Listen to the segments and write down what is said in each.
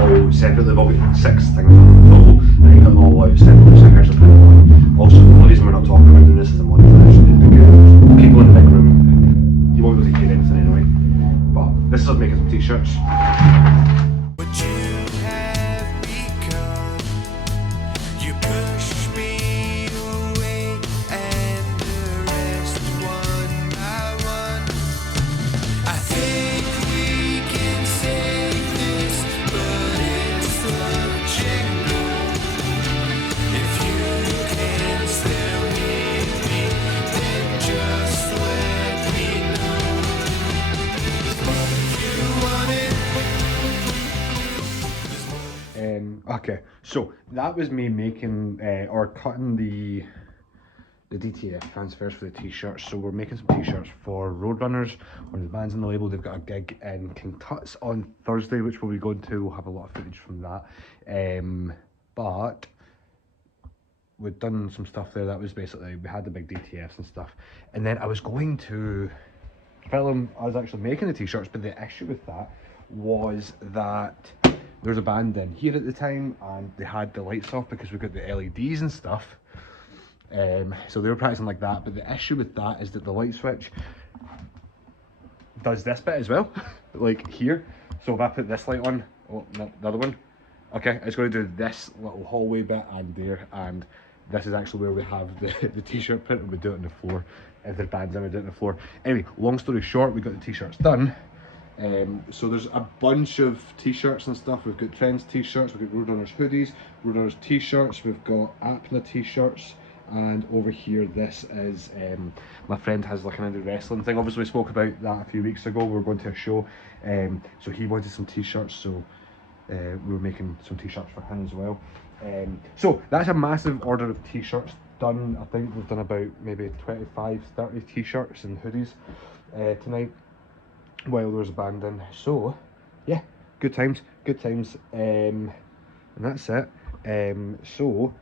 all separately. They've all got 6 things on the total, and you got them all out separately, so I can actually put them on. Also, the only reason we're not talking about doing this as a montage is because people in the big room, you won't be able to hear anything anyway. But this is us making some t-shirts. Okay, so that was me making or cutting the DTF transfers for the t-shirts. So we're making some t-shirts for Roadrunners, one of the bands on the label. They've got a gig in King Tut's on Thursday, which we'll be going to. We'll have a lot of footage from that. But we've done some stuff there. That was basically, we had the big DTFs and stuff, and then I was going to film I was actually making the t-shirts, but the issue with that was that there was a band in here at the time and they had the lights off because we've got the LEDs and stuff. So they were practicing like that, but the issue with that is that the light switch does this bit as well, like here. So if I put this light on, oh, no, the other one, okay, it's going to do this little hallway bit and there, and this is actually where we have the t-shirt print, and we do it on the floor. If there's bands in, we do it on the floor. Anyway, long story short, we got the t-shirts done. So there's a bunch of t-shirts and stuff. We've got Trends t-shirts, we've got Roadrunners hoodies, Roadrunners t-shirts, we've got Apna t-shirts, and over here this is, my friend has like an indie wrestling thing. Obviously we spoke about that a few weeks ago. We were going to a show, so he wanted some t-shirts, so we were making some t-shirts for him as well. So that's a massive order of t-shirts done. I think we've done about maybe 25, 30 t-shirts and hoodies tonight while there's a band in. So yeah, good times, and that's it. So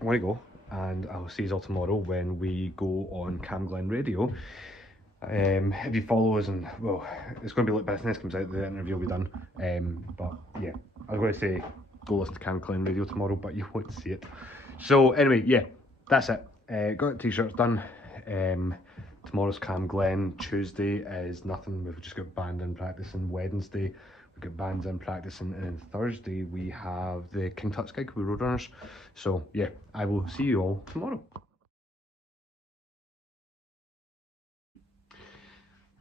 I'm gonna go and I'll see you all tomorrow when we go on Camglen Radio. If you follow us, and well, it's going to be like by the time this comes out, the interview will be done. But yeah, I was going to say go listen to Camglen Radio tomorrow, but you won't see it. So anyway, yeah, that's it. Got the t-shirts done. Tomorrow's Camglen. Tuesday is nothing. We've just got band in practice, and Wednesday we've got bands in practice, and then Thursday we have the King Tut's gig with Roadrunners. So yeah, I will see you all tomorrow.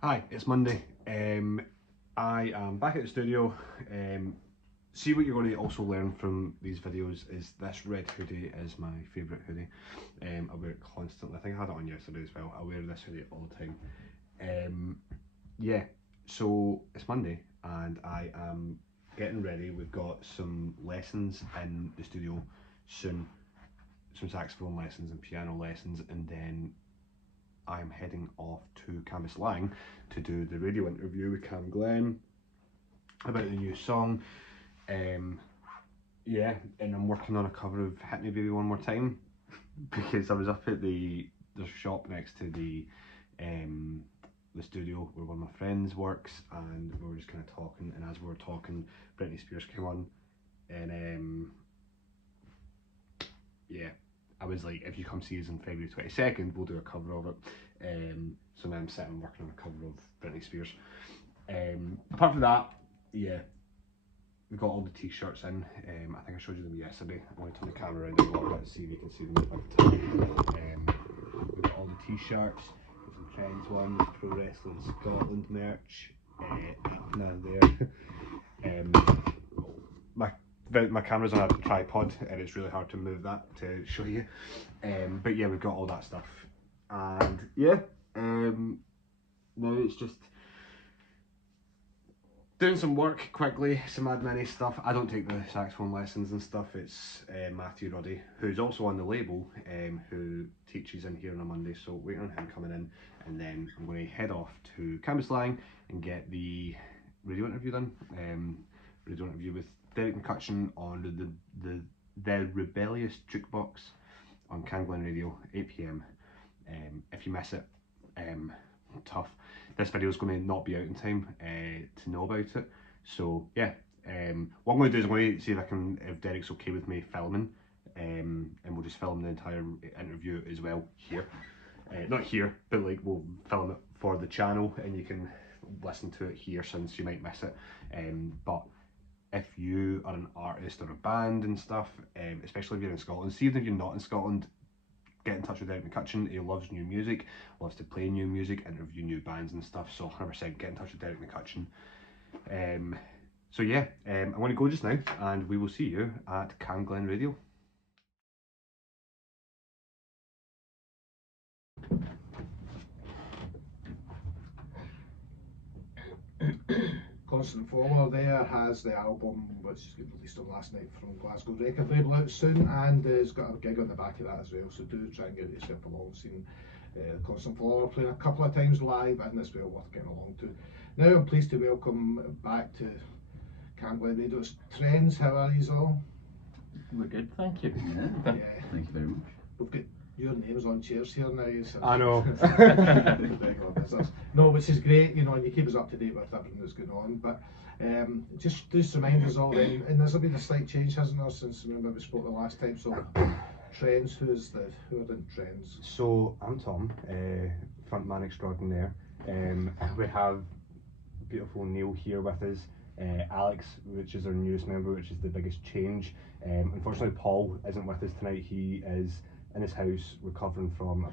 Hi, it's Monday. I am back at the studio. See, what you're going to also learn from these videos is this red hoodie is my favourite hoodie. I wear it constantly. I think I had it on yesterday as well. I wear this hoodie all the time. Yeah, so it's Monday and I am getting ready. We've got some lessons in the studio soon, some saxophone lessons and piano lessons, and then I'm heading off to Mynameisglasgow to do the radio interview with Camglen about the new song. Yeah, and I'm working on a cover of Hit Me Baby One More Time because I was up at there's a shop next to the studio where one of my friends works, and we were just kind of talking, and as we were talking, Britney Spears came on, and yeah, I was like, if you come see us on February 22nd, we'll do a cover of it. So now I'm sitting working on a cover of Britney Spears. Apart from that, yeah, we've got all the t-shirts in. I think I showed you them yesterday. I want to turn the camera around a little bit to see if you can see them if I can. We've got all the t-shirts, there's some Trends ones, Pro Wrestling Scotland merch, Apna there. My camera's on a tripod and it's really hard to move that to show you. But yeah, we've got all that stuff. And yeah, now it's just doing some work quickly, some admin stuff. I don't take the saxophone lessons and stuff. It's Matthew Ruddy, who's also on the label, who teaches in here on a Monday. So waiting on him coming in, and then I'm going to head off to Camglen and get the radio interview done. Radio interview with Derek McCutcheon on the Rebellious Jukebox on Camglen Radio, 8 PM. If you miss it, tough. This video is going to not be out in time to know about it. So yeah, What I'm going to do is I'm going to see if Derek's okay with me filming, and we'll just film the entire interview as well here. Not here, but like we'll film it for the channel, and you can listen to it here since you might miss it. But if you are an artist or a band and stuff, especially if you're in Scotland, see if you're not in Scotland, get in touch with Derek McCutcheon. He loves new music, loves to play new music, interview new bands and stuff. So 100% get in touch with Derek McCutcheon. So yeah, I'm going to go just now, and we will see you at Camglen Radio. Constant Follower there has the album which got released on last night from Glasgow record label out soon, and has got a gig on the back of that as well, so do try and get yourself along. Seen Constant Follower playing a couple of times live, and it's well worth getting along to. Now I'm pleased to welcome back to Camglen Radio's Trends. How are you all? We're good, thank you. Yeah. Thank you very much. We've got your names on chairs here now. I know. Regular business. No, which is great, you know, and you keep us up to date with everything that's going on. But just remind us all then, and there's been a slight change, hasn't there, since remember we spoke the last time. So Trends, who are the Trends? So I'm Tom, frontman extraordinaire. We have beautiful Neil here with us. Alex, which is our newest member, which is the biggest change. Unfortunately, Paul isn't with us tonight. He is in his house recovering from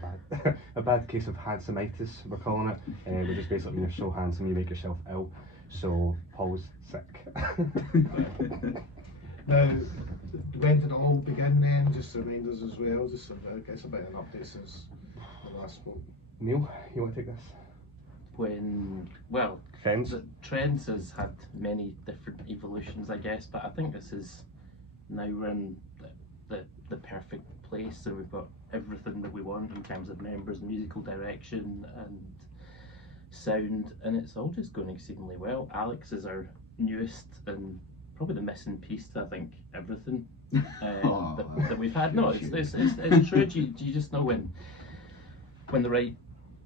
a bad case of handsomeitis, we're calling it. Which just basically means you're so handsome you make yourself ill. So Paul's sick. Now, when did it all begin then? Just remind us as well, just I guess a bit of an update since the last spoke. Neil, you want to take this? Trends? The Trends has had many different evolutions, I guess, but I think this is now we're in the perfect place, and we've got everything that we want in terms of members, musical direction and sound, and it's all just going exceedingly well. Alex is our newest and probably the missing piece to, I think, everything that we've had. No, it's true. You just know when the right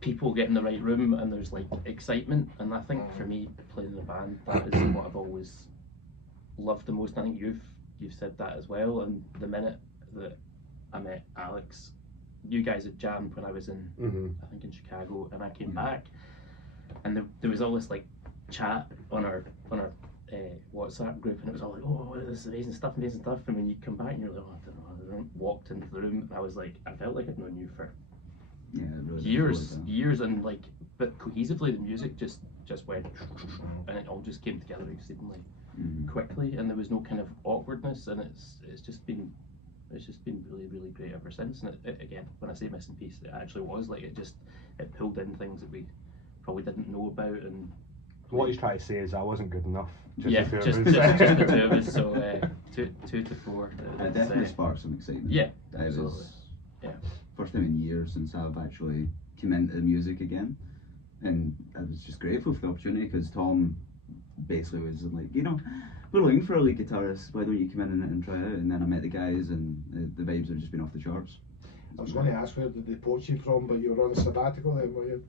people get in the right room and there's like excitement, and I think for me playing in a band, that is what I've always loved the most. I think you've said that as well, and the minute that I met Alex, you guys had jammed when I was in I think in Chicago, and I came back, and there was all this like chat on our WhatsApp group, and it was all like, oh, this is amazing stuff, and when you come back and you're like, oh, I don't know, walked into the room, and I was like, I felt like I'd known you for really years, and like, but cohesively the music just went, and it all just came together exceedingly quickly, and there was no kind of awkwardness, and it's just been really, really great ever since. And it, again, when I say missing piece, it actually was like it pulled in things that we probably didn't know about. And what he's trying to say is I wasn't good enough. Just the two of us. So 2 to 4. It definitely sparked some excitement. Yeah, it was yeah, first time in years since I've actually come into music again, and I was just grateful for the opportunity, because Tom basically was like, you know, we're looking for a lead guitarist, why don't you come in and try it out? And then I met the guys, and the vibes have just been off the charts. I was going to ask where did they poach you from, but you were on a sabbatical then, were you?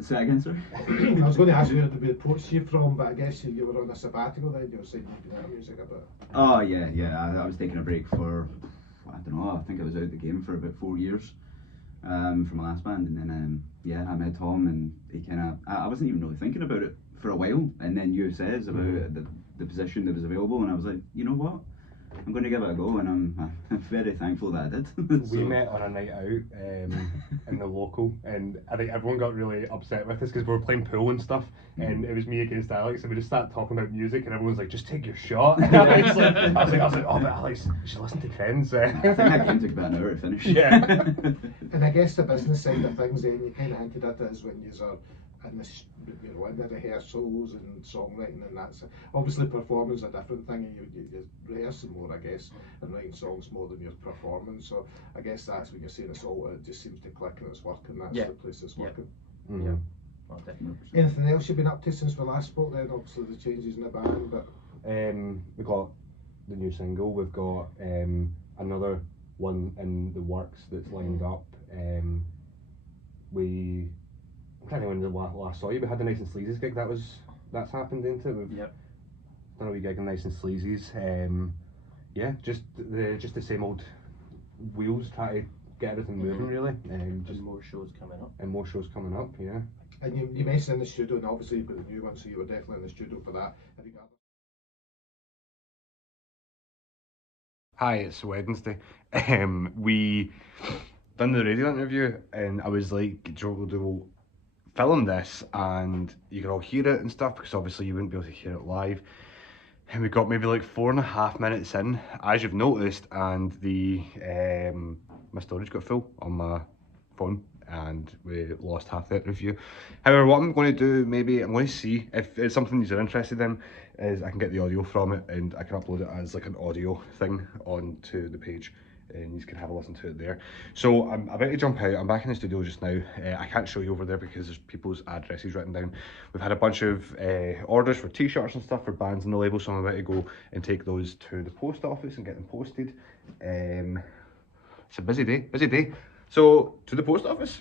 Say that again, sir? I was going to ask where did they poach you from, but I guess you were on a sabbatical then. You were saying you'd been out of music a bit. Oh yeah. I was taking a break for, I don't know, I think I was out of the game for about 4 years from my last band, and then I met Tom, and he kind of, I wasn't even really thinking about it for a while, and then you says about the position that was available, and I was like, you know what, I'm going to give it a go, and I'm very thankful that I did. We met on a night out in the local, and I think everyone got really upset with us because we were playing pool and stuff, and it was me against Alex, and we just started talking about music, and everyone's like, just take your shot. And I was like, oh, but Alex, you should listen to Trends. I think that game took about an hour to finish. Yeah. And I guess the business side of things then, you kind of hinted at it, is when you're in the rehearsals and songwriting, and that's obviously performance a different thing, and you're rehearsing more, I guess, and writing songs more than you're performing. So I guess that's when you're saying it just seems to click and it's working. That's the place it's working. Yeah. Well, definitely. Anything else you've been up to since we last spoke then? Obviously the changes in the band, but we got the new single, we've got another one in the works that's lined up. I'm trying to think when the last saw you. We had the Nice and Sleazy's gig. That's happened, isn't it? Yep. done a wee gig in Nice and Sleazy's. Yeah, just the same old wheels, try to get everything moving really. Just more shows coming up. And more shows coming up, yeah. And you mentioned in the studio, and obviously you've got the new one, so you were definitely in the studio for that. Have you got Hi, it's Wednesday. We done the radio interview, and I was like, Joe, we'll film this and you can all hear it and stuff, because obviously you wouldn't be able to hear it live. And we got maybe like 4.5 minutes in, as you've noticed, and my storage got full on my phone and we lost half the interview. However, what I'm going to do, maybe I'm going to see if it's something you're interested in, is I can get the audio from it and I can upload it as like an audio thing onto the page, and you can have a listen to it there. So I'm about to jump out. I'm back in the studio just now. I can't show you over there because there's people's addresses written down. We've had a bunch of orders for t-shirts and stuff for bands and the label, so I'm about to go and take those to the post office and get them posted. It's a busy day. So to the post office.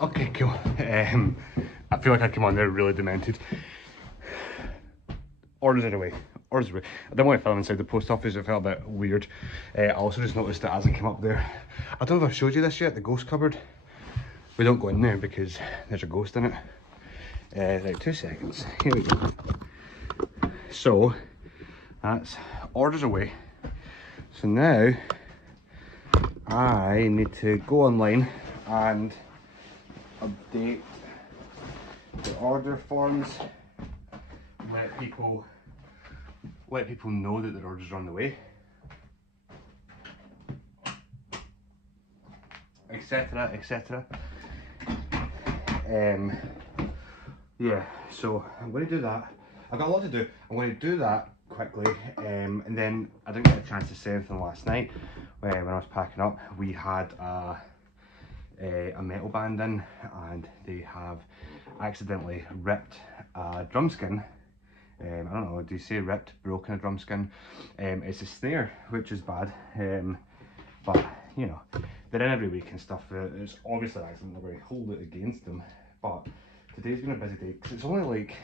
Okay, cool. I feel like I came on there really demented. Orders are away. I didn't want to film inside the post office, it felt a bit weird. I also just noticed that as I came up there, I don't know if I've showed you this yet, the ghost cupboard. We don't go in there because there's a ghost in it. Right, 2 seconds. Here we go. So, that's orders away. So now, I need to go online and update the order forms, let people know that their orders are on the way, etc. Yeah, so I'm going to do that. I've got a lot to do. I'm going to do that quickly, and then I didn't get a chance to say anything last night when I was packing up. We had a metal band in, and they have accidentally ripped a drum skin. I don't know, do you say ripped, broken a drum skin? It's a snare, which is bad, but you know, they're in every week and stuff. It's obviously an accident, I'm going to hold it against them, but today's been a busy day because it's only like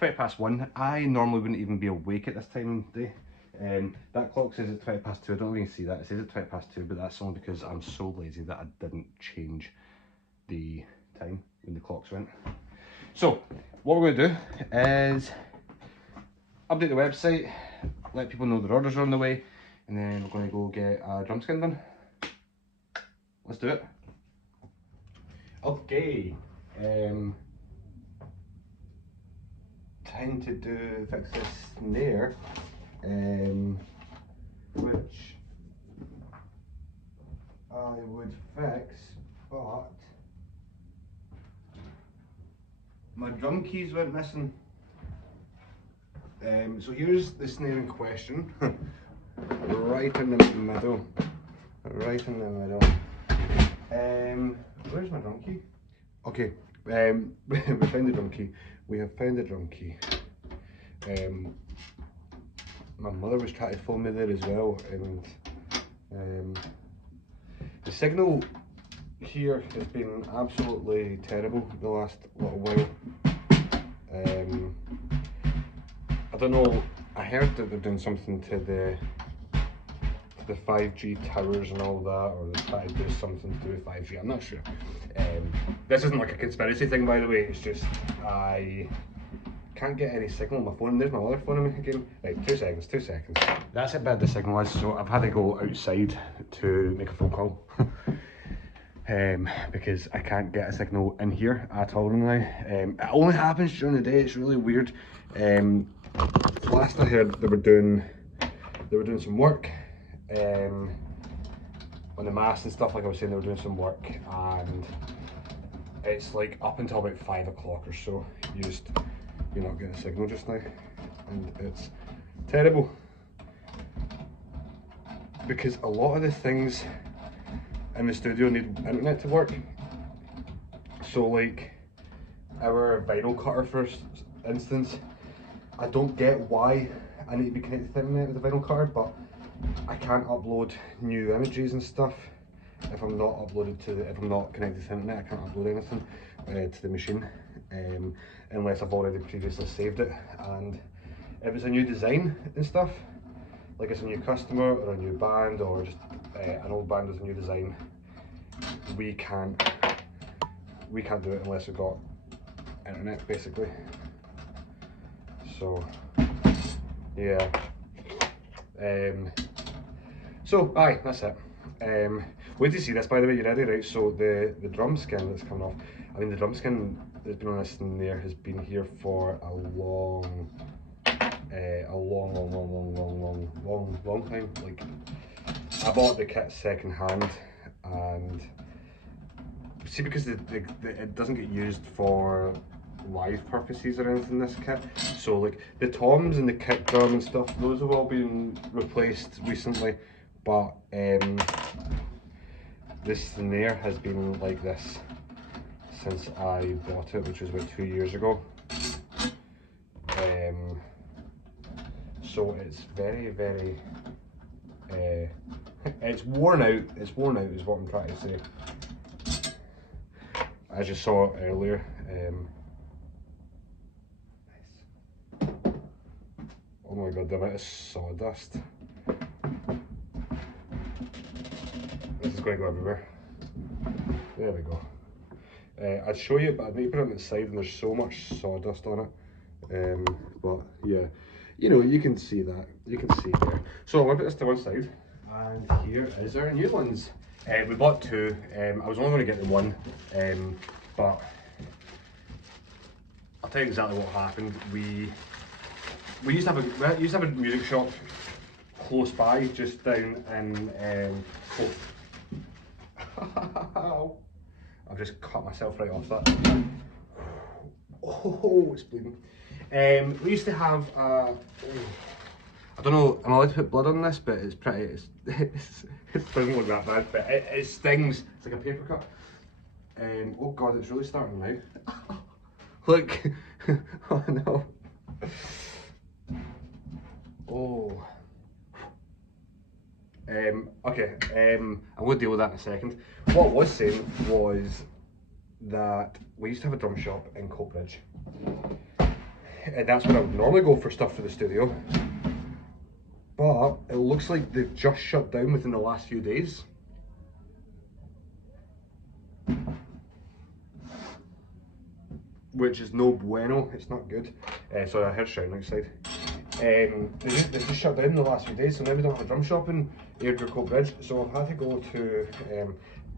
1:20. I normally wouldn't even be awake at this time of day. That clock says it's 2:20. I don't know if you can see that. It says it's 2:20, but that's only because I'm so lazy that I didn't change the time when the clocks went. So what we're going to do is update the website, let people know their orders are on the way, and then we're going to go get a drum skin done. Let's do it. Okay. Time to fix this snare, which I would fix, but my drum keys went missing. So here's the snare in question, right in the middle. Where's my drum key? Okay, we found the drum key. We have found the drum key. My mother was trying to phone me there as well, and the signal here has been absolutely terrible the last little while. I don't know, I heard that they're doing something to the 5G towers and all that, or they're trying to do something to do with 5G, I'm not sure. This isn't like a conspiracy thing, by the way, it's just I can't get any signal on my phone. There's my other phone on me again. Right, 2 seconds. That's how bad the signal is, so I've had to go outside to make a phone call. because I can't get a signal in here at all now. It only happens during the day. It's really weird. Last I heard, they were doing some work on the mast and stuff. Like I was saying, they were doing some work, and it's like up until about 5 o'clock or so. You're not getting a signal just now, and it's terrible because a lot of the things in the studio need internet to work. So like our vinyl cutter, for instance, I don't get why I need to be connected to the internet with the vinyl cutter, but I can't upload new images and stuff if I'm not connected to the internet. I can't upload anything to the machine unless I've already previously saved it. And if it's a new design and stuff, like it's a new customer or a new band or just an old band with a new design, we can't do it unless we've got internet, basically. So yeah, so aye, that's it. Wait till you see this, by the way. You ready? Right, so the drum skin that's coming off, I mean the drum skin that's been on this snare has been here for a long time. Like, I bought the kit second hand, and see, because it doesn't get used for live purposes or anything, this kit, so like the toms and the kick drum and stuff, those have all been replaced recently, but this snare has been like this since I bought it, which was about 2 years ago. So it's very it's worn out. It's worn out is what I'm trying to say. As you saw earlier, oh my god, the amount of sawdust. This is going to go everywhere. There we go. I'd show you, but I'd need to put it on the side, and there's so much sawdust on it. But yeah, you know, you can see that. You can see there. So I'm going to put this to one side, and here is our new ones. We bought two. I was only going to get the one, but I'll tell you exactly what happened. We used to have a music shop close by, just down in I've just cut myself right off that. Oh, it's bleeding. We used to have I don't know, I'm allowed to put blood on this, but it's pretty, it doesn't look that bad, but it stings. It's like a paper cut. Oh god, it's really starting now. Look. Oh no. Oh. Okay, I'm going to deal with that in a second. What I was saying was that we used to have a drum shop in Coatbridge, and that's where I would normally go for stuff for the studio, but it looks like they've just shut down within the last few days. Which is no bueno, it's not good. Sorry, I heard shouting outside. They just shut down in the last few days, so now we don't have a drum shop in Airdrie Coatbridge, so I've had to go to,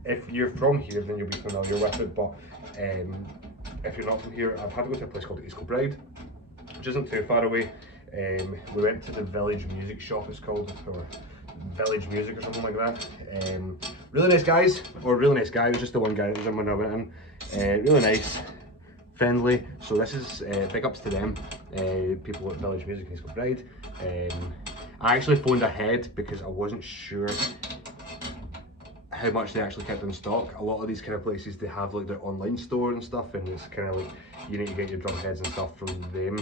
if you're from here then you'll be familiar with it, but if you're not from here, I've had to go to a place called East Kilbride, which isn't too far away. We went to the Village Music Shop, it's called, or Village Music or something like that. Really nice guys, or really nice guy, it was just the one guy that was in when I went in. Really nice, friendly, so this is big ups to them, people at Village Music in East Kilbride. I actually phoned ahead because I wasn't sure how much they actually kept in stock. A lot of these kind of places, they have like their online store and stuff, and it's kind of like you need to get your drum heads and stuff from them.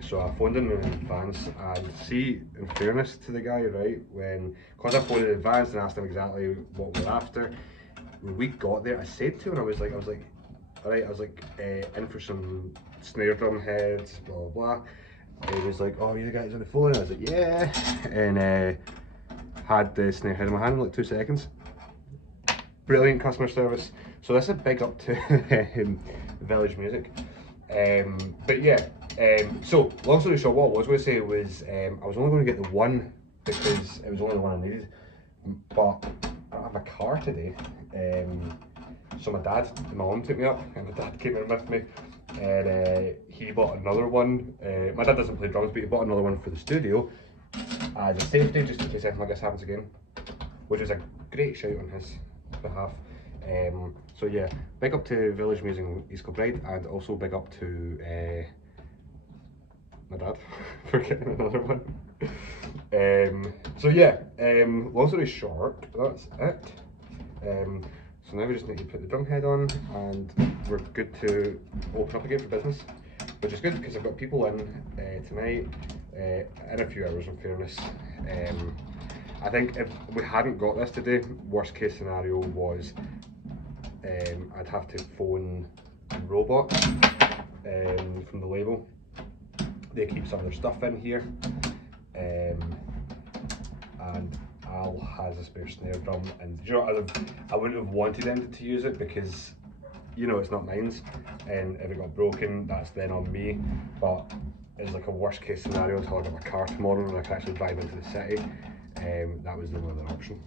So I phoned in advance, and see, in fairness to the guy, right, because I phoned in advance and asked him exactly what we're after, when we got there, I said to him, I was like, alright, I was like, in for some snare drum heads, blah blah blah. He was like, oh, you the guys on the phone? I was like, yeah, and had the snare head in my hand in like 2 seconds. Brilliant customer service. So that's a big up to Village Music. But yeah, so long story short, what I was going to say was I was only going to get the one because it was only the one I needed, but I don't have a car today, So my dad and my mum took me up, and my dad came in with me, and he bought another one. My dad doesn't play drums, but he bought another one for the studio as a safety, just in case anything like this happens again, which was a great shout on his behalf. So yeah, big up to Village Music in East Kilbride, and also big up to my dad for getting another one. So yeah, long story short, that's it. So now we just need to put the drum head on, and we're good to open up again for business, which is good because I've got people in tonight, in a few hours in fairness. I think if we hadn't got this today, worst case scenario was I'd have to phone Robot from the label. They keep some of their stuff in here, and Al has a spare snare drum, and you know, I wouldn't have wanted them to use it because, you know, it's not mine's, and if it got broken, that's then on me. But it's like a worst case scenario until I get my car tomorrow and I can actually drive into the city. That was the only other option.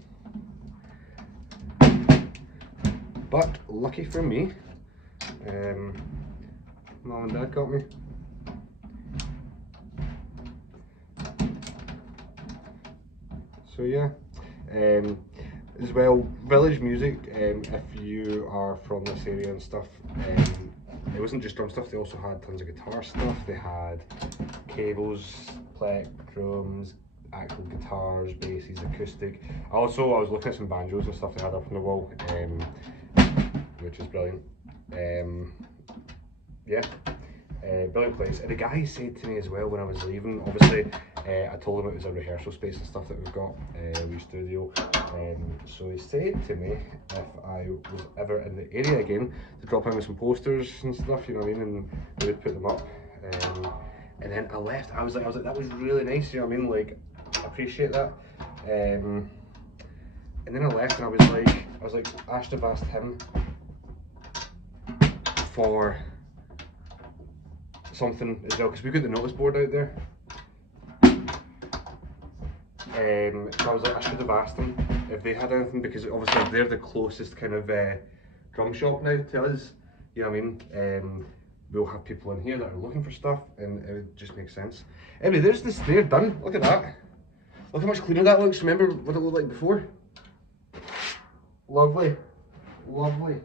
But lucky for me, Mum and Dad got me. So yeah, as well, Village Music, if you are from this area and stuff, it wasn't just drum stuff, they also had tons of guitar stuff. They had cables, plectrums, actual guitars, basses, acoustic. Also, I was looking at some banjos and stuff they had up on the wall, which is brilliant. Yeah, brilliant place. And the guy said to me as well when I was leaving, obviously, I told him it was a rehearsal space and stuff that we've got, wee studio. So he said to me if I was ever in the area again to drop in with some posters and stuff, you know what I mean, and we would put them up. And then I left. I was like, that was really nice, you know what I mean? Like, I appreciate that. And then I left, and I was like, I should have asked him for something as well, because we've got the notice board out there. So I was like, I should have asked them if they had anything, because obviously they're the closest kind of drum shop now to us, you know what I mean? We'll have people in here that are looking for stuff, and it would just make sense. Anyway, there's the snare done. Look at that. Look how much cleaner that looks. Remember what it looked like before? Lovely. Lovely.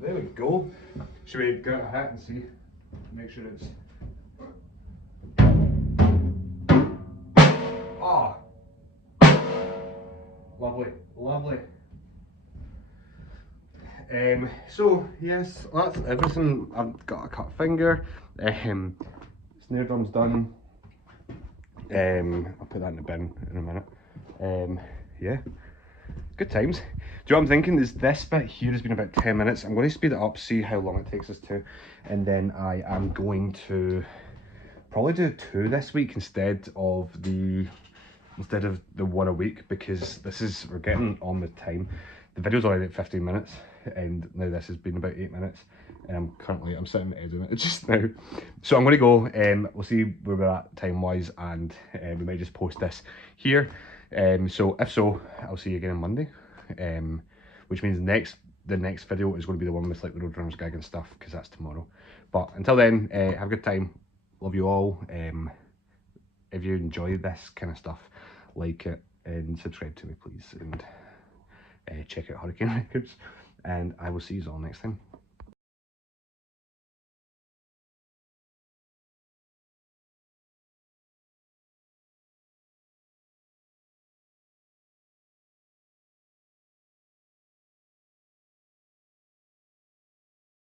There we go. Should we get a hat and see? Make sure it's... Ah! Lovely, lovely. So yes, that's everything. I've got a cut finger. Snare drum's done. I'll put that in the bin in a minute. Yeah, good times. Do you know what I'm thinking? Is this bit here has been about 10 minutes. I'm going to speed it up, see how long it takes us to, and then I am going to probably do 2 this week instead of the one a week, because we're getting on with time. The video's already at 15 minutes, and now this has been about 8 minutes, and I'm sitting editing it just now. So I'm going to go, we'll see where we're at time wise, and we might just post this here. So if so, I'll see you again on Monday, which means the next video is going to be the one with like the Roadrunners gig and stuff, because that's tomorrow. But until then, have a good time. Love you all. If you enjoy this kind of stuff, like it and subscribe to me please, and check out Hurricane Records, and I will see you all next time.